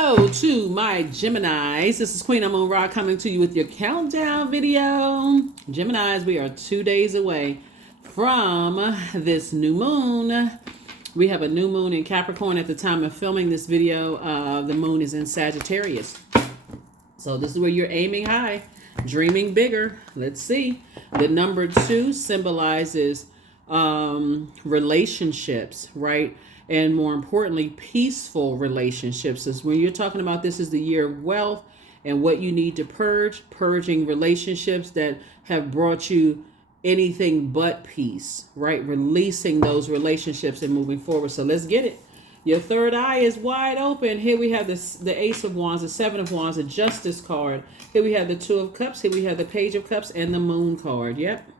Hello to my Geminis. This is Queen Amun Ra coming to you with your countdown video. Geminis, we are 2 days away from this new moon. We have a new moon in Capricorn at the time of filming this video. The moon is in Sagittarius. So this is where you're aiming high, dreaming bigger. Let's see. The number 2 symbolizes relationships, right? And more importantly, peaceful relationships. Is when you're talking about this is the year of wealth and what you need to purging relationships that have brought you anything but peace, right? Releasing those relationships and moving forward. So let's get it. Your third eye is wide open. Here we have the Ace of Wands, the Seven of Wands, the Justice card. Here we have the Two of Cups. Here we have the Page of Cups and the Moon card. Yep.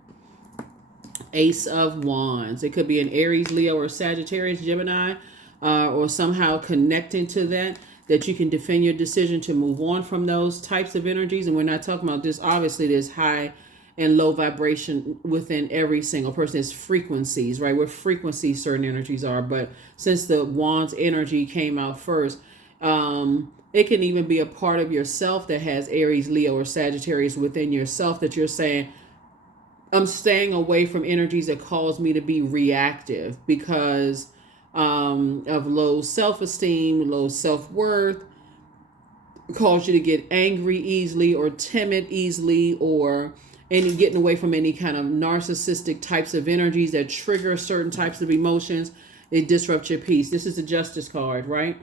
Ace of Wands. It could be an Aries, Leo, or Sagittarius, Gemini, or somehow connecting to that you can defend your decision to move on from those types of energies. And we're not talking about this. Obviously, there's high and low vibration within every single person. There's frequencies, right? What frequencies certain energies are. But since the Wands energy came out first, it can even be a part of yourself that has Aries, Leo, or Sagittarius within yourself that you're saying, I'm staying away from energies that cause me to be reactive because of low self-esteem, low self-worth, cause you to get angry easily or timid easily, or getting away from any kind of narcissistic types of energies that trigger certain types of emotions. It disrupts your peace. This is the Justice card, right?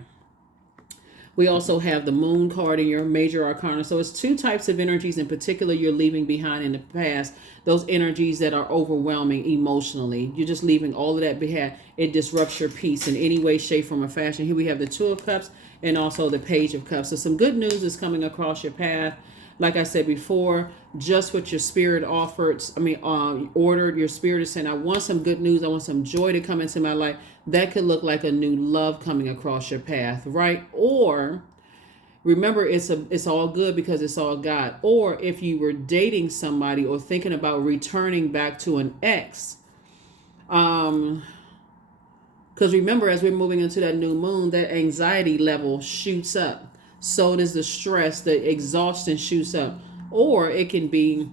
We also have the Moon card in your major arcana. So it's 2 types of energies in particular you're leaving behind in the past. Those energies that are overwhelming emotionally. You're just leaving all of that behind. It disrupts your peace in any way, shape, form, or fashion. Here we have the Two of Cups and also the Page of Cups. So some good news is coming across your path. Like I said before, just what your spirit ordered. Your spirit is saying, I want some good news. I want some joy to come into my life. That could look like a new love coming across your path, right? Or remember, it's all good because it's all God. Or if you were dating somebody or thinking about returning back to an ex, because remember, as we're moving into that new moon, that anxiety level shoots up. So does the stress, the exhaustion shoots up. Or it can be,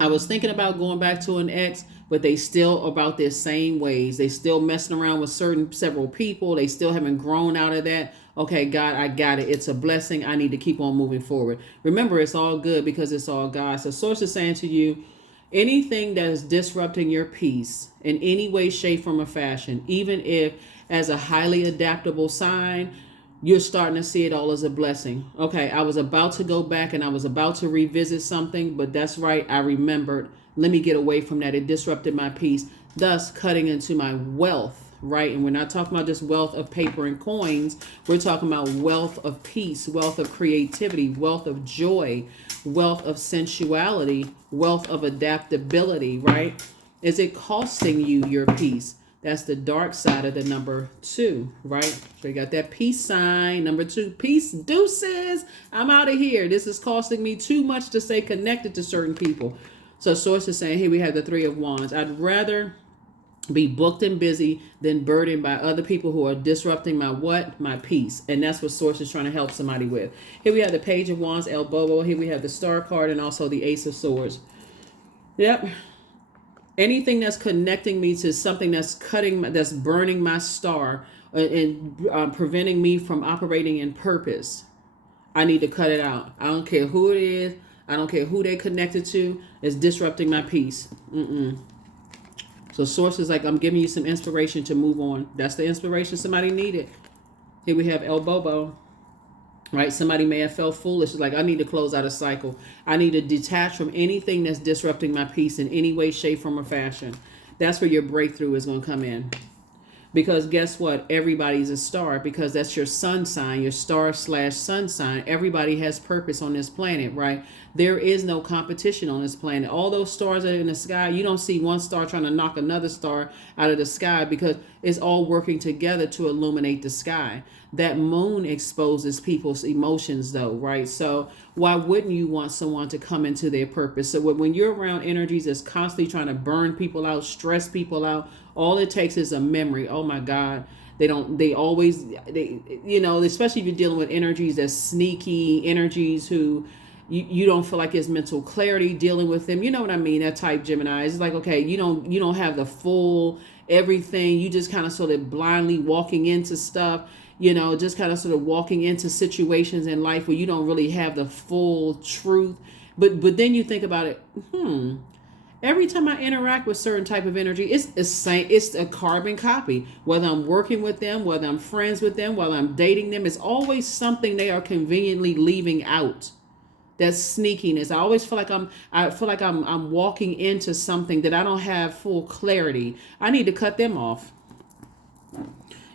I was thinking about going back to an ex, but they still about their same ways. They still messing around with several people. They still haven't grown out of that. Okay, God, I got it. It's a blessing. I need to keep on moving forward. Remember, it's all good because it's all God. So Source is saying to you, anything that is disrupting your peace in any way, shape, form, or fashion, even if as a highly adaptable sign, you're starting to see it all as a blessing. Okay, I was about to go back and I was about to revisit something, but that's right, I remembered. Let me get away from that. It disrupted my peace, thus cutting into my wealth, right? And we're not talking about just wealth of paper and coins. We're talking about wealth of peace, wealth of creativity, wealth of joy, wealth of sensuality, wealth of adaptability, right? Is it costing you your peace? That's the dark side of the number 2, right? So you got that peace sign. Number 2, peace, deuces. I'm out of here. This is costing me too much to stay connected to certain people. So Source is saying, here we have the 3 of Wands. I'd rather be booked and busy than burdened by other people who are disrupting my peace. And that's what Source is trying to help somebody with. Here we have the Page of Wands, El Bobo. Here we have the Star card and also the Ace of Swords. Yep. Anything that's connecting me to something that's that's burning my star and preventing me from operating in purpose, I need to cut it out. I don't care who it is. I don't care who they connected to. It's disrupting my peace. So Source is like, I'm giving you some inspiration to move on. That's the inspiration somebody needed. Here we have El Bobo. Right? Somebody may have felt foolish. Like, I need to close out a cycle. I need to detach from anything that's disrupting my peace in any way, shape, form, or fashion. That's where your breakthrough is going to come in. Because guess what? Everybody's a star, because that's your sun sign, your star/sun sign. Everybody has purpose on this planet, right? There is no competition on this planet. All those stars that are in the sky, you don't see one star trying to knock another star out of the sky, because it's all working together to illuminate the sky. That moon exposes people's emotions though, right? So why wouldn't you want someone to come into their purpose? So when you're around energies that's constantly trying to burn people out, stress people out, all it takes is a memory. Oh my God, They always, especially if you're dealing with energies that's sneaky energies who you don't feel like it's mental clarity dealing with them. You know what I mean? That type Gemini. It's like, okay, you don't have the full everything. You just kind of sort of blindly walking into stuff, just kind of sort of walking into situations in life where you don't really have the full truth. But then you think about it, every time I interact with certain type of energy, it's a carbon copy. Whether I'm working with them, whether I'm friends with them, whether I'm dating them, it's always something they are conveniently leaving out. That's sneakiness. I always feel like I'm walking into something that I don't have full clarity. I need to cut them off.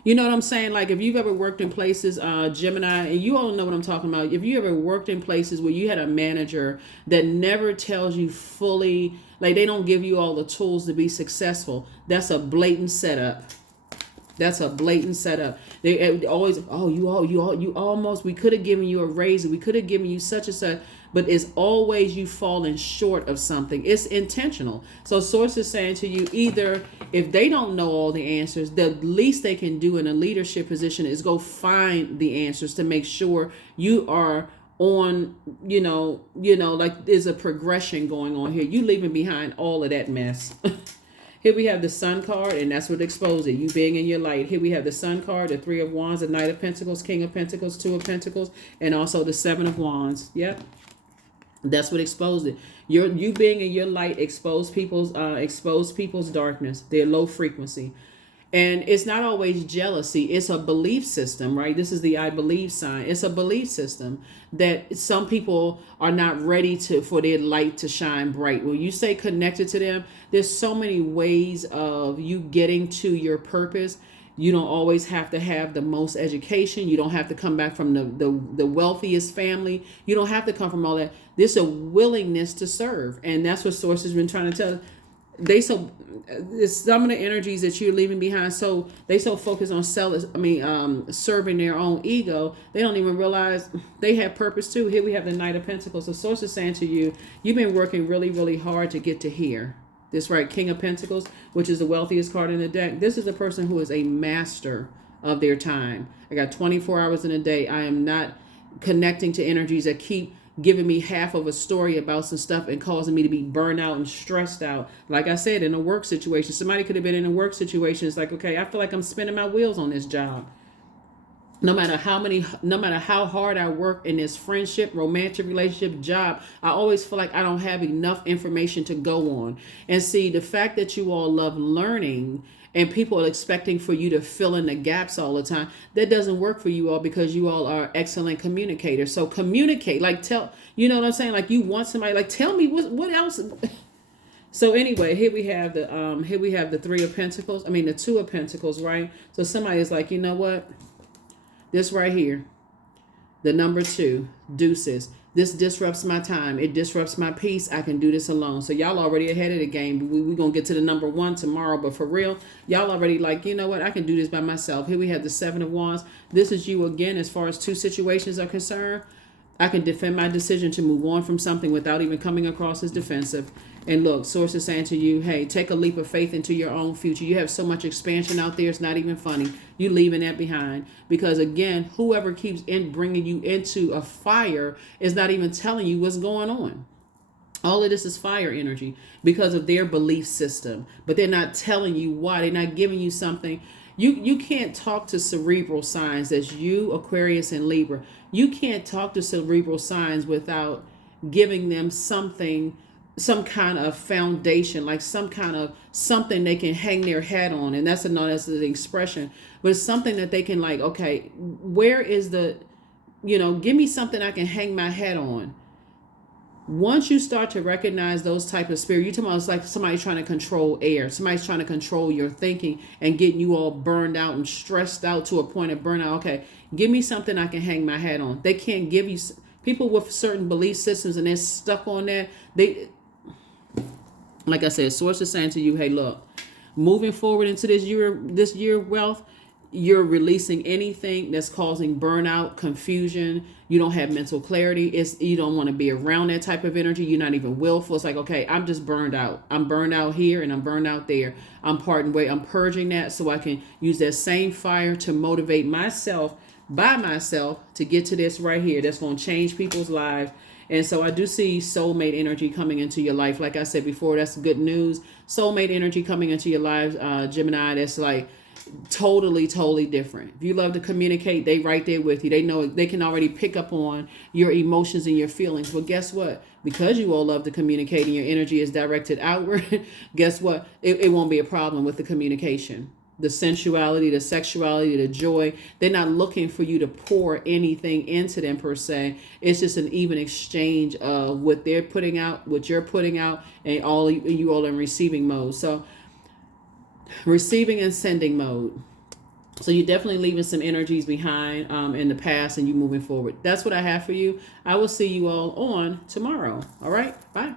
You know what I'm saying? Like if you've ever worked in places, Gemini, and you all know what I'm talking about. If you ever worked in places where you had a manager that never tells you fully, like they don't give you all the tools to be successful, that's a blatant setup. That's a blatant setup. They always, you almost, we could have given you a raise, we could have given you such and such, but it's always you falling short of something. It's intentional. So source is saying to you, either if they don't know all the answers, the least they can do in a leadership position is go find the answers to make sure you are on, like there's a progression going on here. You leaving behind all of that mess. Here we have the Sun card, and that's what exposes it. You being in your light. Here we have the Sun card, the Three of Wands, the Knight of Pentacles, King of Pentacles, Two of Pentacles, and also the Seven of Wands. Yep. That's what exposed it. You being in your light expose people's darkness, their low frequency. And it's not always jealousy. It's a belief system, right? This is the I believe sign. It's a belief system that some people are not ready for their light to shine bright. When you say connected to them, there's so many ways of you getting to your purpose. You don't always have to have the most education. You don't have to come back from the wealthiest family. You don't have to come from all that. There's a willingness to serve. And that's what Source has been trying to tell. It's some of the energies that you're leaving behind. So they so focused on serving their own ego. They don't even realize they have purpose too. Here we have the Knight of Pentacles. So Source is saying to you, you've been working really, really hard to get to here. This right, King of Pentacles, which is the wealthiest card in the deck. This is a person who is a master of their time. I got 24 hours in a day. I am not connecting to energies that keep giving me half of a story about some stuff and causing me to be burned out and stressed out. Like I said, in a work situation, somebody could have been in a work situation. It's like, okay, I feel like I'm spinning my wheels on this job. No matter how hard I work in this friendship, romantic relationship, job, I always feel like I don't have enough information to go on. And see, the fact that you all love learning and people are expecting for you to fill in the gaps all the time, that doesn't work for you all because you all are excellent communicators. So communicate, like you know what I'm saying? Like you want somebody, like tell me what else. So anyway, here we have the Three of Pentacles. The Two of Pentacles, right? So somebody is like, you know what? This right here, the number 2, deuces. This disrupts my time. It disrupts my peace. I can do this alone. So y'all already ahead of the game. We're going to get to the number 1 tomorrow. But for real, y'all already like, you know what? I can do this by myself. Here we have the Seven of Wands. This is you again as far as 2 situations are concerned. I can defend my decision to move on from something without even coming across as defensive. And look, Source is saying to you, hey, take a leap of faith into your own future. You have so much expansion out there, it's not even funny. You leaving that behind. Because again, whoever keeps bringing you into a fire is not even telling you what's going on. All of this is fire energy because of their belief system. But they're not telling you why. They're not giving you something. You can't talk to cerebral signs as you, Aquarius and Libra. You can't talk to cerebral signs without giving them something, some kind of foundation, like some kind of something they can hang their hat on. And that's the expression. But it's something that they can like, okay, where is give me something I can hang my hat on. Once you start to recognize those type of spirit, you're talking about it's like somebody trying to control air. Somebody's trying to control your thinking and getting you all burned out and stressed out to a point of burnout. Okay, give me something I can hang my hat on. They can't give you people with certain belief systems and they're stuck on that. Like I said, Source is saying to you, hey, look, moving forward into this year of wealth, you're releasing anything that's causing burnout, confusion. You don't have mental clarity. You don't want to be around that type of energy. You're not even willful. It's like, okay, I'm just burned out. I'm burned out here and I'm burned out there. I'm parting way. I'm purging that so I can use that same fire to motivate myself by myself to get to this right here. That's going to change people's lives. And so I do see soulmate energy coming into your life. Like I said before, that's good news. Soulmate energy coming into your lives, Gemini. That's like totally different. If you love to communicate, they right there with you. They know, they can already pick up on your emotions and your feelings. Well, guess what? Because you all love to communicate and your energy is directed outward, guess what? It won't be a problem with the communication. The sensuality, the sexuality, the joy. They're not looking for you to pour anything into them per se. It's just an even exchange of what they're putting out, what you're putting out, and you all in receiving mode. So receiving and sending mode. So you're definitely leaving some energies behind in the past and you moving forward. That's what I have for you. I will see you all on tomorrow. All right. Bye.